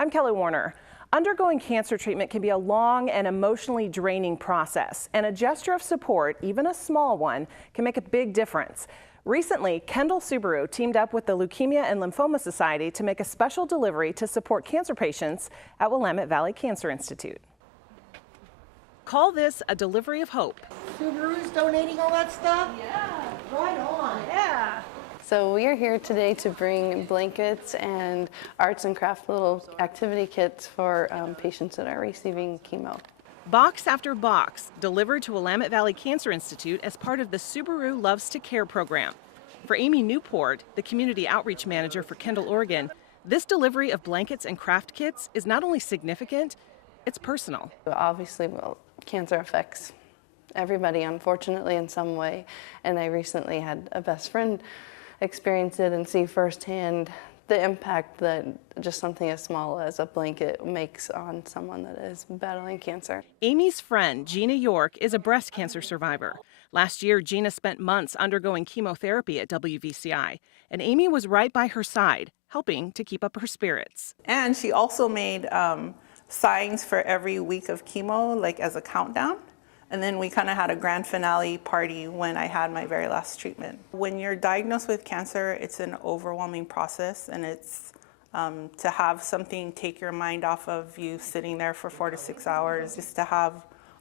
I'm Kelly Warner. Undergoing cancer treatment can be a long and emotionally draining process, and a gesture of support, even a small one, can make a big difference. Recently, Kendall Subaru teamed up with the Leukemia and Lymphoma Society to make a special delivery to support cancer patients at Willamette Valley Cancer Institute. Call this a delivery of hope. Subaru's donating all that stuff? Yeah. Right on. Yeah. So we are here today to bring blankets and arts and craft little activity kits for patients that are receiving chemo. Box after box delivered to Willamette Valley Cancer Institute as part of the Subaru Loves to Care program. For Amy Newport, the community outreach manager for Kendall, Oregon, this delivery of blankets and craft kits is not only significant, it's personal. Obviously, cancer affects everybody, unfortunately, in some way. And I recently had a best friend experience it and see firsthand the impact that just something as small as a blanket makes on someone that is battling cancer. Amy's friend, Gina York, is a breast cancer survivor. Last year, Gina spent months undergoing chemotherapy at WVCI, and Amy was right by her side, helping to keep up her spirits. And she also made signs for every week of chemo, like as a countdown. And then we kind of had a grand finale party when I had my very last treatment. When you're diagnosed with cancer, it's an overwhelming process, and it's to have something take your mind off of you sitting there for 4 to 6 hours. Just to have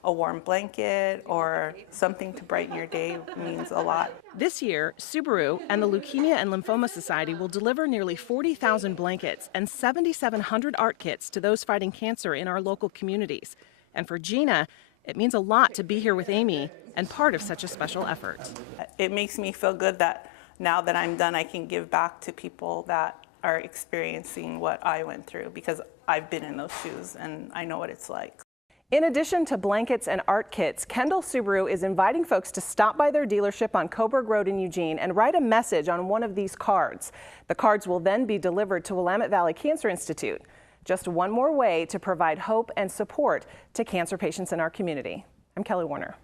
a warm blanket or something to brighten your day means a lot. This year, Subaru and the Leukemia and Lymphoma Society will deliver nearly 40,000 blankets and 7,700 art kits to those fighting cancer in our local communities. And for Gina, it means a lot to be here with Amy and part of such a special effort. It makes me feel good that now that I'm done, I can give back to people that are experiencing what I went through, because I've been in those shoes and I know what it's like. In addition to blankets and art kits, Kendall Subaru is inviting folks to stop by their dealership on Coburg Road in Eugene and write a message on one of these cards. The cards will then be delivered to Willamette Valley Cancer Institute. Just one more way to provide hope and support to cancer patients in our community. I'm Kelly Warner.